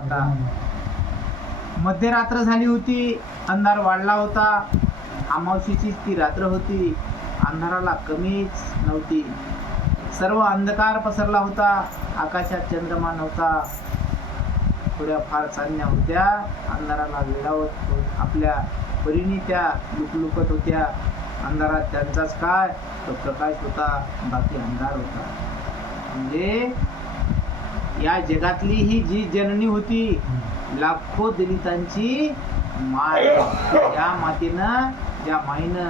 आता मध्यरात्र झाली होती, अंधार वाढला होता. अमावस्येची ती रात्र होती. अंधाराला कमीच नव्हती. सर्व अंधकार पसरला होता. आकाशात चंद्रमा नव्हता. थोड्या फार चांदण्या होत्या. अंधाराला वेढावत आपल्या परीने त्या लुकलुकत होत्या. अंधारात त्यांचाच काय तो प्रकाश होता, बाकी अंधार होता. म्हणजे या जगातली ही जी जननी होती, लाखो दलितांची माय, या मातेनं, ज्या माईनं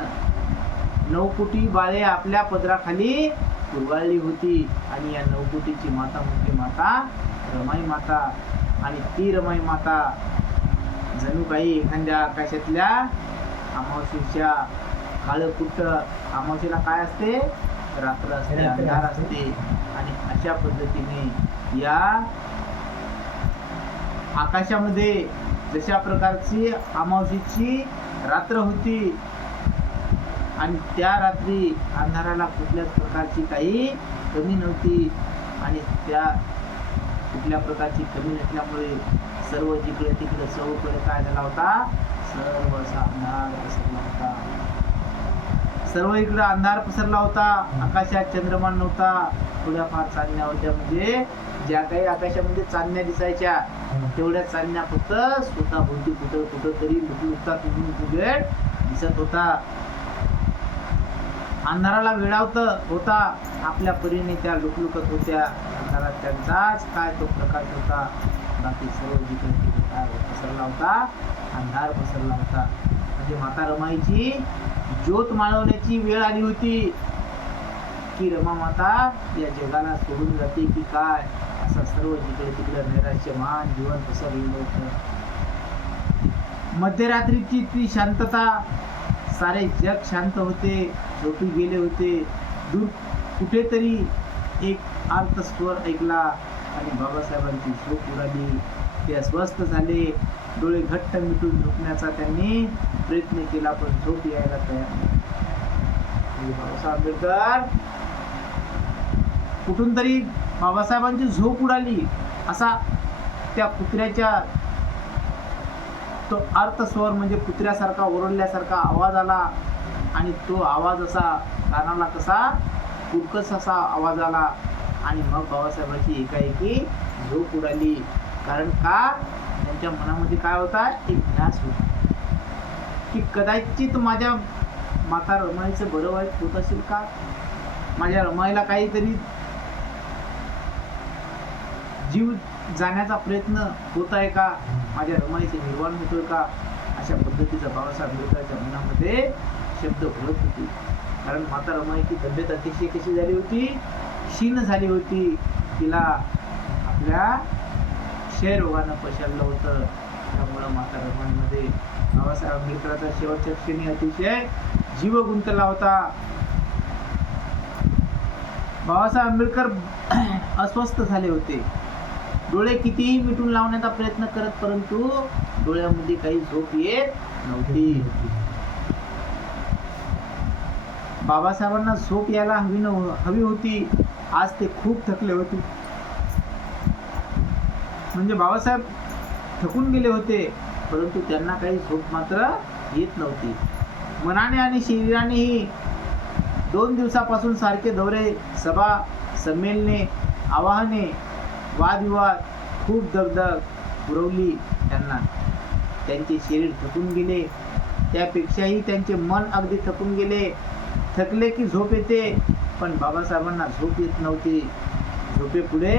9 कोटी बाळे आपल्या पदराखाली कुरवाळली होती. आणि या 9 कोटीची माता म्हणजे माता रमाई माता. आणि ती रमाई माता जणू काही एखाद्या आकाशातल्या अमावस्येच्या काळकुट्ट, अमावस्येला काय असते, रात्र असते, अंधार असते. आणि अशा पद्धतीने या आकाशामध्ये जशा प्रकारची अमावस्येची रात्र होती आणि त्या रात्री अंधाराला कुठल्याच प्रकारची काही कमी नव्हती. आणि त्या कुठल्या प्रकारची कमी नसल्यामुळे सर्व जिकडे तिकडे सर्वकडे काय झाला होता, सर्व असा अंधार पसरला होता. सर्व इकडे अंधार पसरला होता. आकाशात चंद्रमा नव्हता. थोड्याफार चांदण्या होत्या. म्हणजे ज्या काही आकाशामध्ये चांदण्या दिसायच्या तेवढ्या चांदण्या फक्त स्वतःभोवती कुठं तरी लुकलुकतात उजेड दिसत होता. अंधाराला वेढावत होता. आपल्या परीने त्या लुकलुकत होत्या. अंधारात त्यांचाच काय तो प्रकाश होता, बाकी सर्व जिकडे तिकडे काय पसरला होता, अंधार पसरला होता. म्हणजे माता रमाईची ज्योत माळवण्याची वेळ आली होती की रमा माता या जगाला सोडून जाते की काय, असं सर्व जिकडे तिकडे नैराश्यमान जीवन पसरलेलं होतं. मध्यरात्रीची ती शांतता, सारे जग शांत होते, झोपी गेले होते. दूर कुठेतरी एक आर्त स्वर ऐकला आणि बाबासाहेबांची झोप उडाली. ते अस्वस्थ झाले. डोळे घट्ट मिटून झोपण्याचा त्यांनी प्रयत्न केला, पण झोप यायला तयार नाही. बाबासाहेब आंबेडकर कुठून तरी बाबासाहेबांची झोप उडाली असा त्या कुत्र्याच्या तो अर्थस्वर, म्हणजे कुत्र्यासारखा ओरडल्यासारखा आवाज आला. आणि तो आवाज असा कानाला कसा कुरकस असा आवाज आला. आणि मग बाबासाहेबांची एकाएकी झोप उडाली. कारण का, त्यांच्या मनामध्ये काय होता, एक ध्यास होता की कदाचित माझ्या माता रमाईचं बरं वाईट होत असेल का, माझ्या रमाईला काहीतरी जीव जाण्याचा प्रयत्न होत आहे का, माझ्या रमाईचे निर्वाण होतोय का, अशा पद्धतीचा बाबासाहेब आंबेडकरच्या मनामध्ये शब्द घडत होते. कारण माता रमाईची तब्येत अतिशय कशी झाली होती, क्षीण झाली होती. तिला आपल्या क्षयरोगानं पशारलं होतं. त्यामुळं माता रमाईमध्ये बाबासाहेब आंबेडकरांचा शेवटच्या क्षणी अतिशय जीव गुंतला होता. बाबासाहेब आंबेडकर अस्वस्थ झाले होते. डोळे कितीही मिटून लावण्याचा प्रयत्न करत, परंतु डोळ्यामध्ये काही झोप येत नव्हती. बाबासाहेबांना झोप यायला हवी होती. आज ते खूप थकले होते. म्हणजे बाबासाहेब थकून गेले होते, परंतु त्यांना काही झोप मात्र येत नव्हती. मनाने आणि शरीरानेही 2 दिवसापासून सारखे दौरे, सभा, संमेलने, आवाहने, वादविवाद, खूप दगदग पुरवली त्यांना. त्यांचे शरीर थकून गेले. त्यापेक्षाही त्यांचे मन अगदी थकून गेले. थकले की झोप येते, पण बाबासाहेबांना झोप येत नव्हती. झोपेपुढे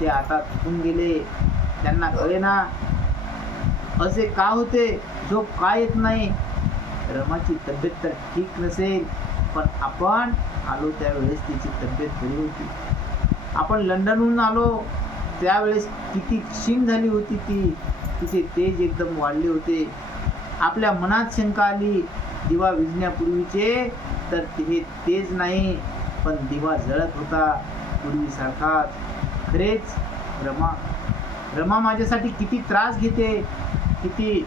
ते आता थकून गेले. त्यांना कळेना असे का होते, झोप का येत नाही. रमाची तब्येत तर ठीक नसेल, पण आपण आलो त्यावेळेस तिची तब्येत बरी होती. आपण लंडनहून आलो त्यावेळेस किती क्षीण झाली होती ती. तिचे तेज एकदम वाढले होते. आपल्या मनात शंका आली, दिवा विझण्यापूर्वीचे तर ते तेज नाही, पण दिवा जळत होता पूर्वीसारखाच. खरेच रमा माझ्यासाठी किती त्रास घेते, किती.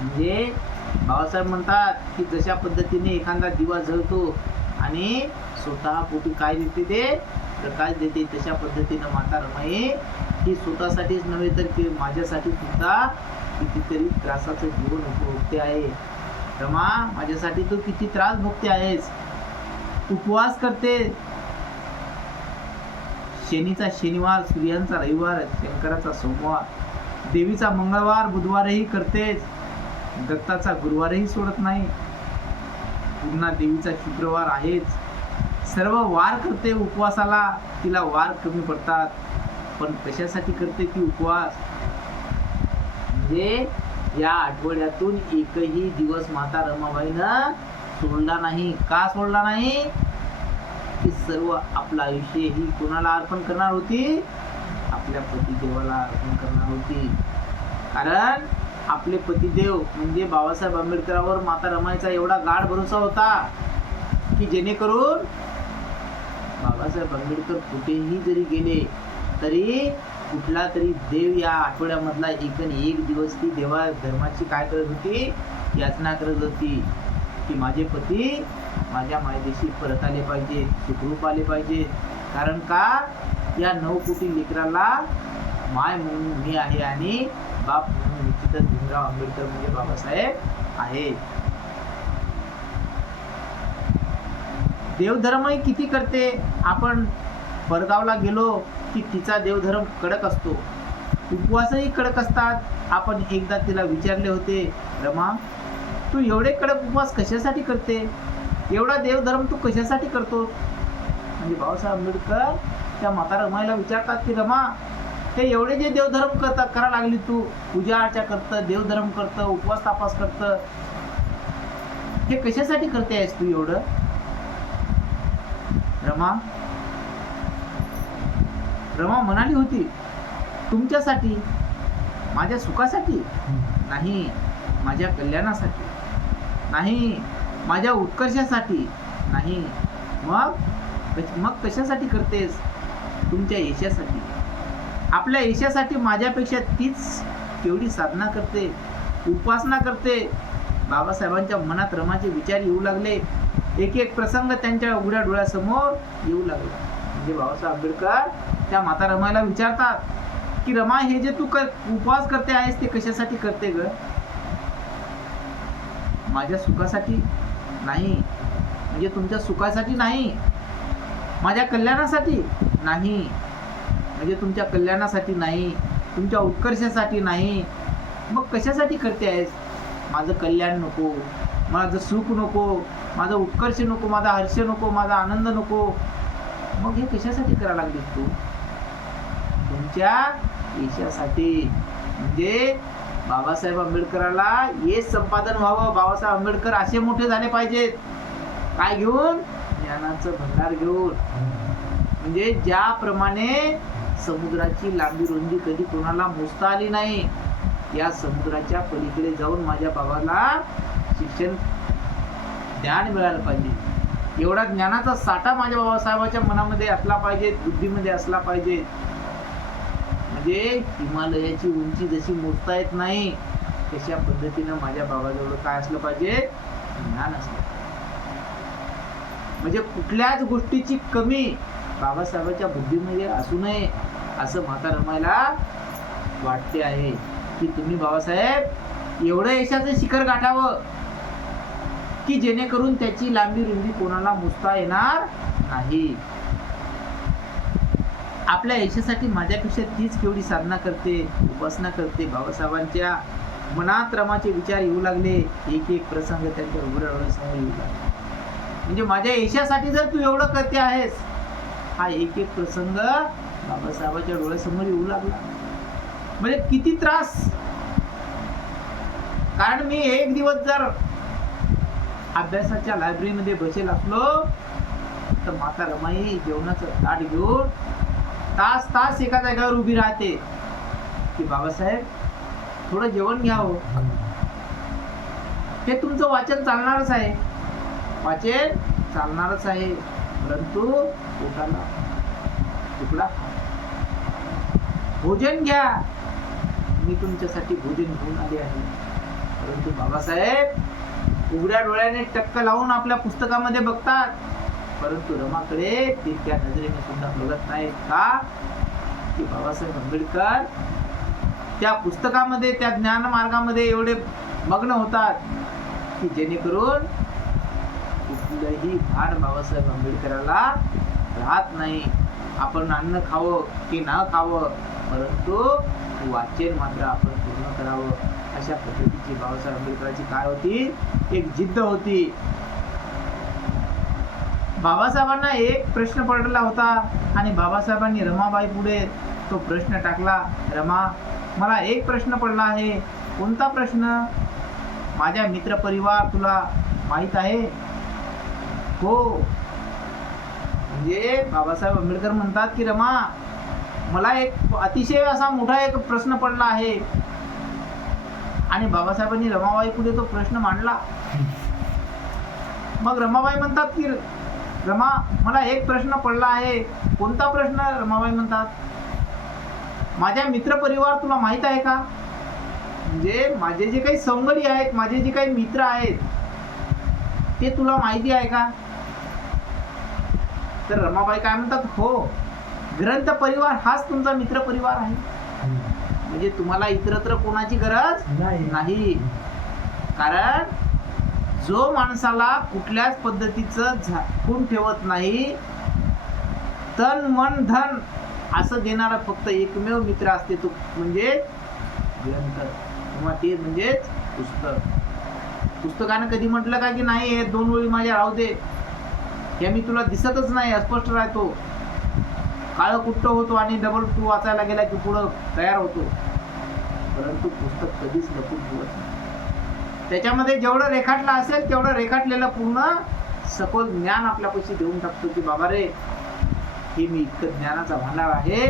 म्हणजे बाबासाहेब म्हणतात की जशा पद्धतीने एखादा दिवा जळतो आणि स्वतः पोटी काय देते, ते प्रकाश देते, तशा पद्धतीनं माता रमाई की स्वतःसाठीच नव्हे तर की माझ्यासाठी सुद्धा कितीतरी त्रासाचं जीवन भोगते आहे. रमा, माझ्यासाठी तू किती त्रास भोगते आहेस. उपवास करते, शनीचा शनिवार, सूर्यांचा रविवार, शंकराचा सोमवार, देवीचा मंगळवार, बुधवारही करतेच, दत्ताचा गुरुवारही सोडत नाही, पुन्हा देवीचा शुक्रवार आहेच. सर्व वार करते उपवासाला. तिला वार कमी पडतात, पण कशासाठी करते ती उपवास? म्हणजे या आठवड्यातून एकही दिवस माता रमाबाईनं सोडला नाही. का सोडला नाही? की सर्व आपलं आयुष्य ही कोणाला अर्पण करणार होती? आपल्या पतिदेवाला अर्पण करणार होती. कारण आपले पतिदेव म्हणजे बाबासाहेब आंबेडकरांवर माता रमाईचा एवढा गाढ भरोसा होता की जेणेकरून बाबासाहेब आंबेडकर कुठेही जरी गेले तरी कुठला तरी देव या आठवड्यामधला एक दिवस ती देवा धर्माची काय करत होती? याचना करत होती की माझे पती माझ्या मायदेशी परत आले पाहिजे, सुखरूप आले पाहिजे. कारण का? या 9 कोटी लेकराला माय म्हणून मी आहे आणि बाप म्हणून निश्चितच भीमराव आंबेडकर म्हणजे बाबासाहेब आहे. देवधर्मही किती करते. आपण परगावला गेलो की तिचा देवधर्म कडक असतो, उपवासही कडक असतात. आपण एकदा तिला विचारले होते, रमा तू एवढे कडक उपवास कशासाठी करते? एवढा देवधर्म तू कशासाठी करतो? म्हणजे बाबासाहेब आंबेडकर त्या माता रमाईला विचारतात की रमा, हे एवढे जे देवधर्म करा लागली, तू पूजा अर्चा करतं, देवधर्म करतं, उपवास तापास करतं, हे कशासाठी करते आहेस तू एवढं? रमा म्हणाली होती, तुमच्यासाठी, माझ्या सुखासाठी नाही, माझ्या कल्याणासाठी नाही, माझ्या उत्कर्षासाठी नाही. मग कशासाठी करतेस? तुमच्या यशासाठी, आपल्या यशासाठी. माझ्यापेक्षा तीच केवढी साधना करते, उपासना करते. बाबासाहेबांच्या मनात रमाचे विचार येऊ लागले. एक प्रसंग त्यांच्या उघड्या डोळ्यासमोर येऊ लागला. म्हणजे बाबासाहेब आंबेडकर त्या माता रमाईला विचारतात की रमा, हे जे तू उपवास करते आहेस ते कशासाठी करते ग? माझ्या सुखासाठी नाही, म्हणजे तुमच्या सुखासाठी नाही, माझ्या कल्याणासाठी नाही, म्हणजे तुमच्या कल्याणासाठी नाही, तुमच्या उत्कर्षासाठी नाही. मग कशासाठी करते आहेस? माझं कल्याण नको, माझं सुख नको, माझं उत्कर्ष नको, माझा हर्ष नको, माझा आनंद नको. मग हे कशासाठी करायला लागलीस तू? तुमच्या यशासाठी. म्हणजे बाबासाहेब आंबेडकराला हे संपादन व्हावं. बाबासाहेब आंबेडकर असे मोठे झाले पाहिजेत. काय घेऊन? ज्ञानाचं भंडार घेऊन. म्हणजे ज्याप्रमाणे समुद्राची लांबी रुंदी कधी कोणाला मोजता आली नाही, या समुद्राच्या पलीकडे जाऊन माझ्या बाबाला शिक्षण ज्ञान मिळालं पाहिजे. एवढा ज्ञानाचा साठा माझ्या बाबासाहेबांच्या मनामध्ये असला पाहिजे, बुद्धीमध्ये असला पाहिजे. म्हणजे हिमालयाची उंची जशी मोजता येत नाही तशा पद्धतीनं माझ्या बाबाजवळ काय असलं पाहिजे? ज्ञान असलं. म्हणजे कुठल्याच गोष्टीची कमी बाबासाहेबांच्या बुद्धीमध्ये असू नये असं माता रमाईला वाटते आहे की तुम्ही बाबासाहेब एवढं यशाचं शिखर गाठावं की जेणेकरून त्याची लांबी रुंदी कोणाला मोजता येणार नाही. आपल्या यशासाठी माझ्यापेक्षा तीच केवढी साधना करते, उपासना करते. बाबासाहेबांच्या मनात रमाचे विचार येऊ लागले. एक प्रसंग त्यांच्या उघड्या डोळ्यासमोर येऊ लागला. म्हणजे माझ्या यशासाठी जर तू एवढं करते आहेस, हा एक प्रसंग बाबासाहेबांच्या डोळ्यासमोर येऊ लागला. म्हणजे किती त्रास. कारण मी एक दिवस जर अभ्यासाच्या लायब्ररीमध्ये बसेल असलो तर माता रमाई जेवणाचं ताट घेऊन तास एका जागेवर उभी राहते की बाबासाहेब थोडं जेवण घ्यावं. हे तुमचं वाचन चालणारच आहे, वाचन चालणारच आहे, परंतु पोटाला तुकडा भोजन घ्या. मी तुमच्यासाठी भोजन घेऊन आले आहे. परंतु बाबासाहेब उघड्या डोळ्याने टक्क लावून आपल्या पुस्तकामध्ये बघतात, परंतु रमाकडे ते त्या नजरेने सुद्धा बघत नाहीत. का? की बाबासाहेब आंबेडकर त्या पुस्तकामध्ये, त्या ज्ञानमार्गामध्ये एवढे मग्न होतात की जेणेकरून कुठलंही भान बाबासाहेब आंबेडकराला राहत नाही. आपण अन्न खावं की न खावं, परंतु वाचन मात्र आपण पूर्ण करावं. अशा पद्धतीची बाबासाहेब आंबेडकरांची काय होती, एक जिद्द होती. बाबासाहेबांना एक प्रश्न पडला होता आणि बाबासाहेबांनी रमाबाई पुढे तो प्रश्न टाकला. रमा, मला एक प्रश्न पडला आहे. कोणता प्रश्न? माझ्या मित्रपरिवार तुला माहित आहे? हो. म्हणजे बाबासाहेब आंबेडकर म्हणतात की रमा, मला एक अतिशय असा मोठा एक प्रश्न पडला आहे. आणि बाबासाहेबांनी रमाबाई पुढे तो प्रश्न मांडला. मग रमाबाई म्हणतात की रमा, मला एक प्रश्न पडला आहे. कोणता प्रश्न? रमाबाई म्हणतात, माझ्या मित्रपरिवार तुला माहित आहे का? म्हणजे माझे जे काही सवंगडी आहेत, माझे जे काही मित्र आहेत, ते तुला माहिती आहे का? तर रमाबाई काय म्हणतात, हो, ग्रंथ परिवार हाच तुमचा मित्र परिवार आहे. म्हणजे तुम्हाला इतरत्र कोणाची गरज नाही. कारण जो माणसाला कुठल्याच पद्धतीचं झाकून ठेवत नाही, तन मन धन असं देणारा फक्त एकमेव मित्र असते, तो म्हणजे ग्रंथ किंवा ते म्हणजेच पुस्तक. पुस्तकानं कधी म्हटलं का की नाही हे 2 ओळी माझ्या राहू दे, हे मी तुला दिसतच नाही, अस्पष्ट राहतो, काळं कुट्ट होतो आणि डबल तू वाचायला गेला की पुढं तयार होतो. परंतु पुस्तक कधीच लपून ठेवत नाही. त्याच्यामध्ये जेवढं रेखाटलं असेल तेवढं रेखाटलेलं पूर्ण सखोल ज्ञान आपल्यापाशी देऊन टाकतो की बाबा रे, हे मी इतकं ज्ञानाचा भांडार आहे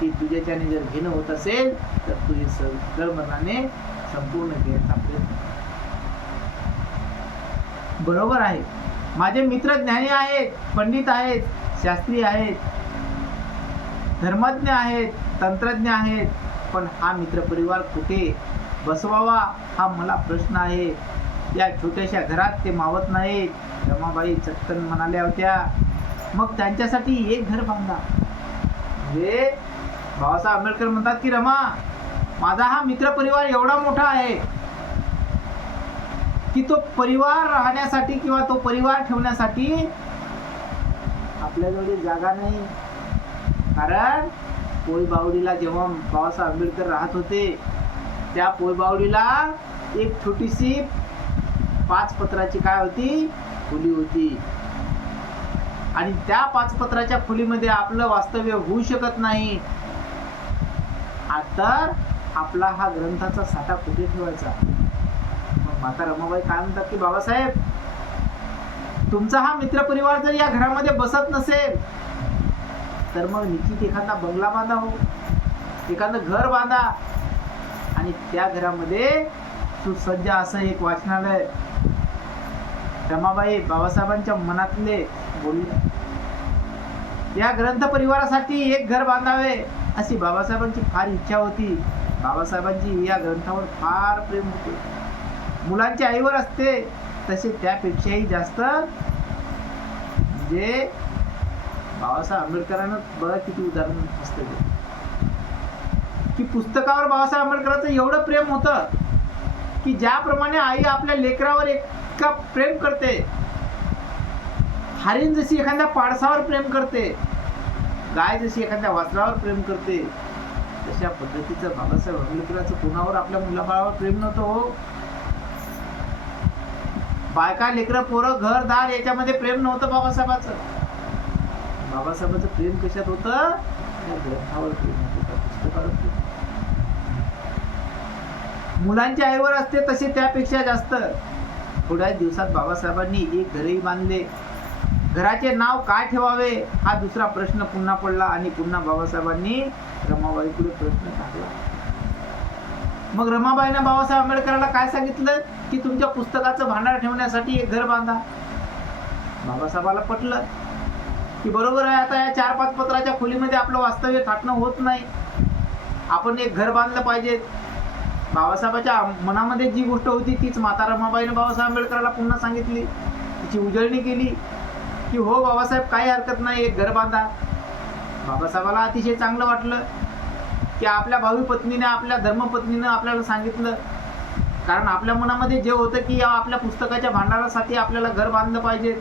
की तुझ्याच्याने जर घेणं होत असेल तर तू हे सगळं मनाने संपूर्ण घ्यायचा प्रयत्न. बरोबर आहे, माझे मित्र ज्ञानी आहेत, पंडित आहेत, शास्त्री आहेत, धर्मज्ञ आहेत, तंत्रज्ञ आहेत, पण हा मित्रपरिवार कुठे बसवावा हा मला प्रश्न आहे. या छोट्याशा घरात ते मावत नाहीत. रमाबाई चटकन म्हणाल्या होत्या, मग त्यांच्यासाठी एक घर बांधा. म्हणजे बाबासाहेब आंबेडकर म्हणतात की रमा, माझा हा मित्रपरिवार एवढा मोठा आहे की तो परिवार राहण्यासाठी किंवा तो परिवार ठेवण्यासाठी आपल्याजवळ जागा नाही. कारण पोळबावडीला जेव्हा बाबासाहेब आंबेडकर राहत होते, त्या पोळबावडीला एक छोटीशी 5 पत्राची काय होती, खोली होती. आणि त्या 5 पत्राच्या खोलीमध्ये आपलं वास्तव्य होऊ शकत नाही. आता आपला हा ग्रंथाचा साठा कुठे ठेवायचा? मग माता रमाबाई काय म्हणतात की बाबासाहेब, तुमचा हा मित्रपरिवार जर या घरामध्ये बसत नसेल तर मग निश्चित एखादा बंगला बांधा, हो, एखादं घर बांधा आणि त्या घरामध्ये सुसज्ज असं एक वाचनालय. रमाबाई बाबासाहेबांच्या मनातले बोलले, या ग्रंथ परिवारासाठी एक घर बांधावे अशी बाबासाहेबांची फार इच्छा होती. बाबासाहेबांची या ग्रंथावर फार प्रेम होते. मुलांच्या आईवर असते तसे त्यापेक्षाही जास्त. म्हणजे बाबासाहेब आंबेडकरांना बघा किती उदाहरण असते की पुस्तकावर बाबासाहेब आंबेडकरांचं एवढं प्रेम होतं की ज्याप्रमाणे आई आपल्या लेकरावर इतका प्रेम करते, हरिण जशी एखाद्या पाडसावर प्रेम करते, गाय जशी एखाद्या वासरावर प्रेम करते, तशा पद्धतीचं बाबासाहेब आंबेडकरांचं कोणावर आपल्या मुलाबाळावर प्रेम नव्हतं. हो, बायका लेकरं पोरं घरदार याच्यामध्ये प्रेम नव्हतं बाबासाहेबाचं. बाबासाहेबांचं प्रेम कशात होतं? त्या ग्रंथावर प्रेम होतं, पुस्तकावर प्रेम. मुलांच्या आईवर असते तसे त्यापेक्षा जास्त. थोड्या दिवसात बाबासाहेबांनी एक घरही बांधले. घराचे नाव काय ठेवावे हा दुसरा प्रश्न पुन्हा पडला आणि पुन्हा बाबासाहेबांनी रमाबाई पुढे प्रश्न टाकला. मग रमाबाईनं बाबासाहेब आंबेडकरांना काय सांगितलं की तुमच्या पुस्तकाचं भांडार ठेवण्यासाठी एक घर बांधा. बाबासाहेबाला पटलं की बरोबर आहे, आता या 4-5 पत्राच्या खोलीमध्ये आपलं वास्तव्य थाटणं होत नाही, आपण एक घर बांधलं पाहिजे. बाबासाहेबाच्या मनामध्ये जी गोष्ट होती तीच माता रमाबाईने बाबासाहेब आंबेडकरांना पुन्हा सांगितली, तिची उजळणी केली की हो बाबासाहेब, काही हरकत नाही, एक घर बांधा. बाबासाहेबाला अतिशय चांगलं वाटलं की आपल्या भावी पत्नीने, आपल्या धर्मपत्नीनं आपल्याला सांगितलं. कारण आपल्या मनामध्ये जे होतं की या आपल्या पुस्तकाच्या भांडारासाठी आपल्याला घर बांधलं पाहिजे,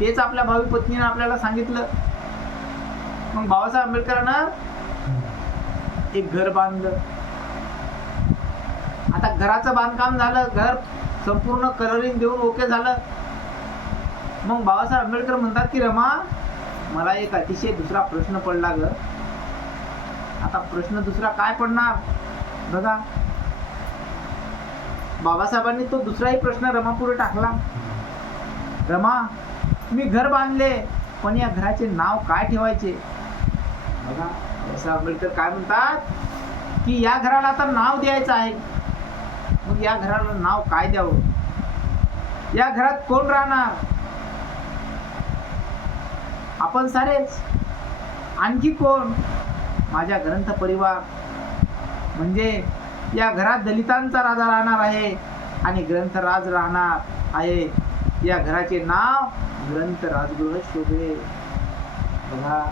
तेच आपल्या भावी पत्नीने आपल्याला सांगितलं. मग बाबासाहेब आंबेडकरांना एक घर बांधलं. आता घराचं बांधकाम झालं, घर संपूर्ण कलरिंग देऊन ओके झालं. मग बाबासाहेब आंबेडकर म्हणतात की रमा, मला एक अतिशय दुसरा प्रश्न पडला ग. आता प्रश्न दुसरा काय पडणार बघा. बाबासाहेबांनी तो दुसराही प्रश्न रमापुढे टाकला. रमा, मी घर बांधले, पण या घराचे नाव काय ठेवायचे? बघा बाबासाहेब आंबेडकर काय म्हणतात की या घराला आता नाव द्यायचं आहे. मग या घराला नाव काय द्यावं? या घरात कोण राहणार? आपण सारेच. आणखी कोण? माझ्या ग्रंथ परिवार. म्हणजे या घरात दलितांचा राजा राहणार आहे आणि ग्रंथराज राहणार आहे. या घराचे नाव ग्रंथ राजगृह शोभे. बघा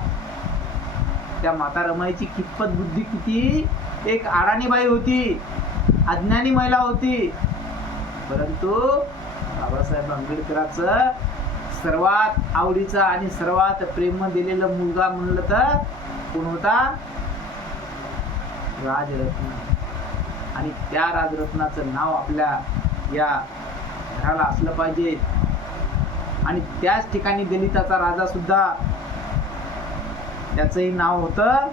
त्या माता रमाईची कितपत बुद्धी, किती एक अडाणी बाई होती, अज्ञानी महिला होती, परंतु बाबासाहेब आंबेडकरांचं सर्वात आवडीचा आणि सर्वात प्रेम दिलेलं मुलगा म्हणलं तर कोण होता? राजरत्न. आणि त्या राजरत्नाचं नाव आपल्या या घराला असलं पाहिजे. आणि त्याच ठिकाणी दलिताचा राजा सुद्धा, त्याचंही नाव होतं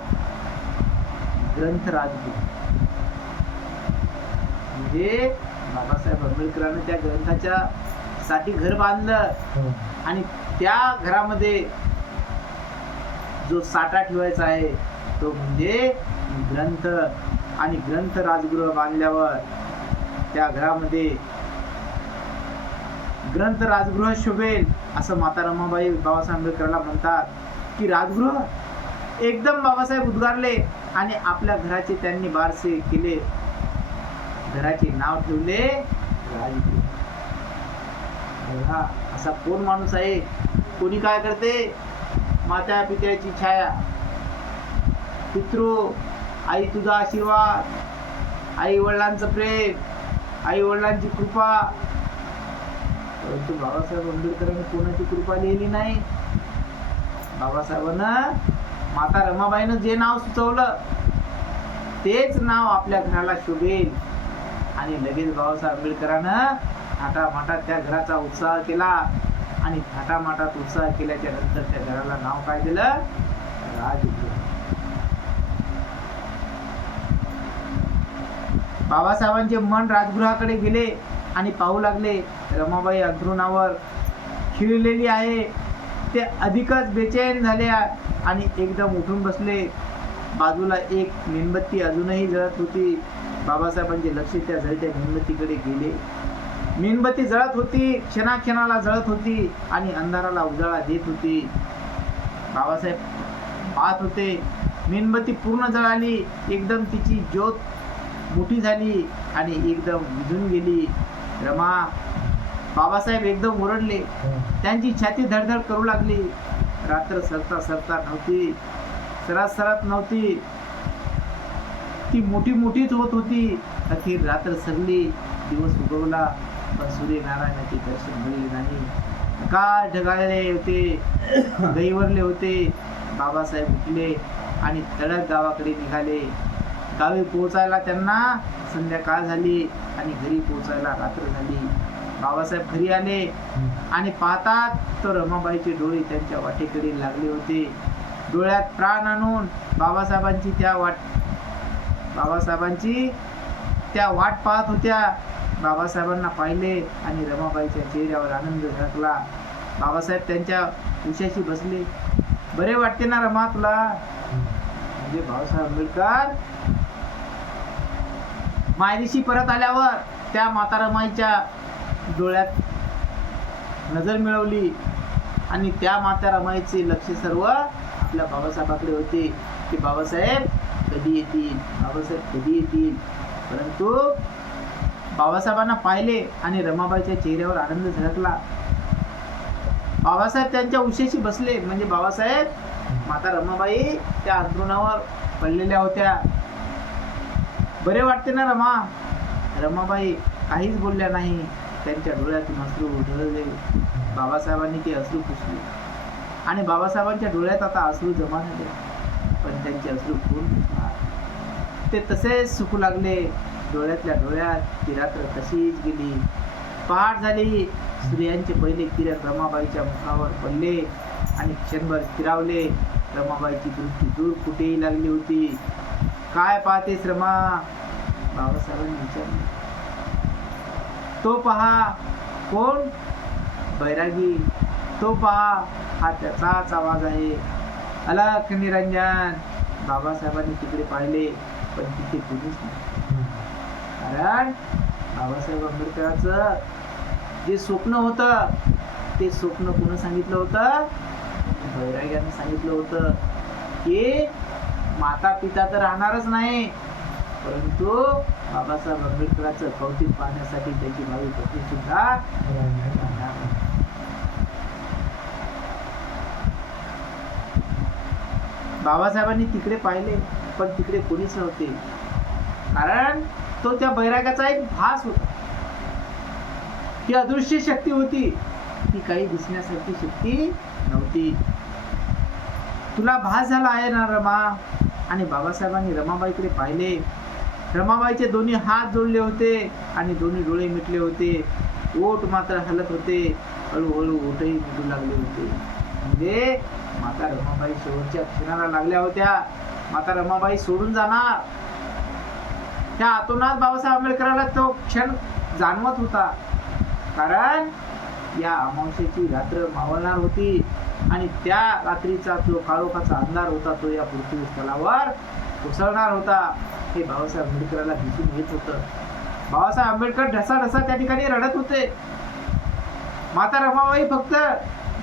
ग्रंथ राजगृह. म्हणजे बाबासाहेब आंबेडकरांनी त्या ग्रंथाच्या साठी घर बांधलं आणि त्या घरामध्ये जो साठा ठेवायचा आहे तो म्हणजे ग्रंथ. आणि ग्रंथ राजगृह बांधल्यावर त्या घरामध्ये ग्रंथ राजगृह शोभेल असं माता रमाबाई बाबासाहेब आंबेडकरांना म्हणतात. की राजगृह एकदम बाबासाहेब उद्गारले आणि आपल्या घराचे त्यांनी बारसे केले. घराचे नाव ठेवले राजगृह. असा कोण माणूस आहे? कोणी काय करते? माता पित्याची छाया, पितृ, आई तुझा आशीर्वाद, आई वडिलांचं प्रेम, आई वडिलांची कृपा. परंतु बाबासाहेब आंबेडकरांनी कोणाची कृपा लिहिली नाही. बाबासाहेबांना माता रमाबाईनं जे नाव सुचवलं तेच नाव आपल्या घराला शोभेल. आणि लगेच बाबासाहेब आंबेडकरांना थाटामाटात त्या घराचा उत्साह केला. आणि थाटामाटात उत्साह केल्याच्या नंतर त्या घराला नाव काय दिलं? राजगृह. बाबासाहेबांचे मन राजगृहाकडे गेले आणि पाहू लागले रमाबाई अंथरुणावर खिळलेली आहे. ते अधिकच बेचैन झाले आणि एकदम उठून बसले. बाजूला एक मेणबत्ती अजूनही जळत होती. बाबासाहेबांचे लक्ष त्या जळत्या मेणबत्तीकडे गेले. मेणबत्ती जळत होती, क्षणाक्षणाला जळत होती आणि अंधाराला उजाळा देत होती. बाबासाहेब पाहत होते. मेणबत्ती पूर्ण जळाली. एकदम तिची ज्योत मोठी झाली आणि एकदम विझून गेली. रमा, बाबासाहेब एकदम ओरडले. त्यांची छाती धडधड करू लागली. रात्र सरता सरता नव्हती, सरत नव्हती, ती मोठी मोठीच होत होती. अखेर रात्र सरली, दिवस उगवला, पण सूर्यनारायणाचे दर्शन मिळाले नाही. आकाश ढगाळले होते, गहिवरले होते. बाबासाहेब उठले आणि तडक गावाकडे निघाले. गावी पोहोचायला त्यांना संध्याकाळ झाली आणि घरी पोहोचायला रात्र झाली. बाबासाहेब घरी आले आणि पाहतात तर रमाबाईचे डोळे त्यांच्या वाटेकडे लागले होते. डोळ्यात प्राण आणून बाबासाहेबांची त्या वाट पाहत होत्या. बाबासाहेबांना पाहिले आणि रमाबाईच्या चेहऱ्यावर आनंद झळकला. बाबासाहेब त्यांच्या उशाशी बसले. बरे वाटते ना रमा तुला? म्हणजे बाबासाहेब आंबेडकर मायदेशी परत आल्यावर त्या माता रमाईच्या डोळ्यात नजर मिळवली आणि त्या माता रमाईचे लक्ष सर्व आपल्या बाबासाहेबांकडे होते की बाबासाहेब कधी येतील, बाबासाहेब कधी येतील. परंतु बाबासाहेबांना पाहिले आणि रमाबाईच्या चेहऱ्यावर आनंद झळकला. बाबासाहेब त्यांच्या उशीशी बसले. म्हणजे बाबासाहेब माता रमाबाई त्या अंथरुणावर पडलेल्या होत्या. बरे वाटते ना रमा? रमाबाई काहीच बोलल्या नाही. त्यांच्या डोळ्यातून अश्रू ढळले. बाबासाहेबांनी ते अश्रू पुसले आणि बाबासाहेबांच्या डोळ्यात आता अश्रू जमा झाले, पण त्यांचे अश्रू कोण पुसणार? ते तसेच सुकू लागले. डोळ्यातल्या डोळ्यात ती रात्र तशीच गेली. पहाट झाली. सूर्याचे पहिले किरण रमाबाईच्या मुखावर पडले आणि क्षणभर स्थिरावले. रमाबाईची दृष्टी दूर कुठेही लागली होती. काय पाहतेस रमा? बाबासाहेबांनी विचारले. तो पहा. कोण? बैरागी. तो पहा, हा त्याचाच आवाज आहे. अलख निरंजन. बाबासाहेबांनी तिकडे पाहिले, पण तिथे कोणीच नाही. कारण बाबासाहेब आंबेडकरांचं जे स्वप्न होतं, ते स्वप्न कोणी सांगितलं होतं? बैराग्याने सांगितलं होतं की माता पिता तर राहणारच नाही, परंतु बाबासाहेब आंबेडकरांचं कौतुक पाहण्यासाठी त्याची भावी पत्नी सुद्धा राहणार. बाबासाहेबांनी तिकडे पाहिले, पण तिकडे कोणीच नव्हते. कारण तो त्या बैराग्याचा एक भास होता. ती अदृश्य शक्ती होती, ती काही दिसण्यासारखी शक्ती नव्हती. तुला भास झाला आहे ना रमा? आणि बाबासाहेबांनी रमाबाईकडे पाहिले. रमाबाईचे दोन्ही हात जोडले होते आणि दोन्ही डोळे मिटले होते. ओठ मात्र हलत होते. हळूहळू ओठही मिटू लागले होते. म्हणजे माता रमाबाई शेवटच्या क्षणाला लागल्या होत्या. माता रमाबाई सोडून जाणार. त्या आतोनात बाबासाहेब आंबेडकरांना तो क्षण जाणवत होता. कारण या अमावस्येची रात्र मावळणार होती आणि त्या रात्रीचा जो काळोखाचा अंधार होता, तो या पृथ्वी स्थलावर कोसळणार होता. हे बाबासाहेब आंबेडकरांना दिसून येत होतं. बाबासाहेब आंबेडकर ढसाढसा त्या ठिकाणी रडत होते. माता रमाबाई फक्त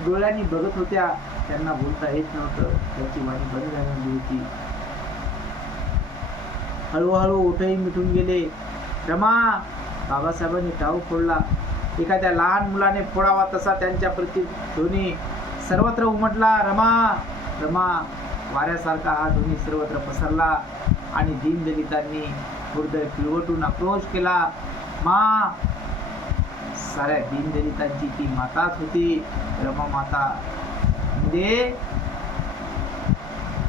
डोळ्यांनी बघत होत्या. त्यांना बोलता येत नव्हतं. त्यांची वाणी बंद झालेली होती. हळूहळू ओठही मिटून गेले. रमा, बाबासाहेबांनी टाळू फोडला. एखाद्या लहान मुलाने फोडावा तसा त्यांच्या प्रतिध्वनी सर्वत्र उमटला. रमा, रमा. वाऱ्यासारखा हा ध्वनी सर्वत्र पसरला आणि दीनदलितांनी हृदय पिळवटून आक्रोश केला. मा, साऱ्या दीनदलितांची ती माताच होती, रमा माता. म्हणजे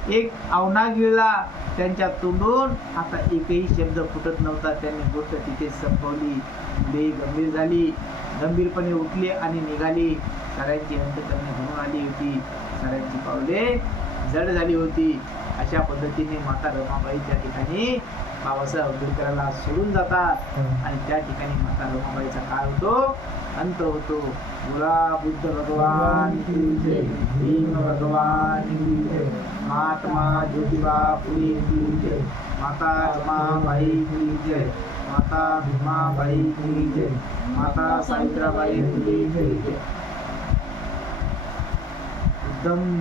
एक आवना गिळला. त्यांच्या तोंडून आता एकही शब्द फुटत नव्हता. त्यांनी गोष्ट तिथे संपवली. मुले गंभीर झाली. गंभीरपणे उठली आणि निघाली. साऱ्यांची अंतकरणे भरून आली होती. साऱ्यांची पावले जड झाली होती. अशा पद्धतीने माता रमाबाई त्या ठिकाणी बाबासाहेब आंबेडकरांना सोडून जातात आणि त्या ठिकाणी माता रमाबाईचा काळ होतो, अंत होतो. बोला बुद्ध भगवान की जय, भीम भगवान की जय, महात्मा ज्योतिबा फुले की जय, माता रमाबाई की जय, माता भीमाबाई की जय, माता सावित्रीबाई की जय. एकदम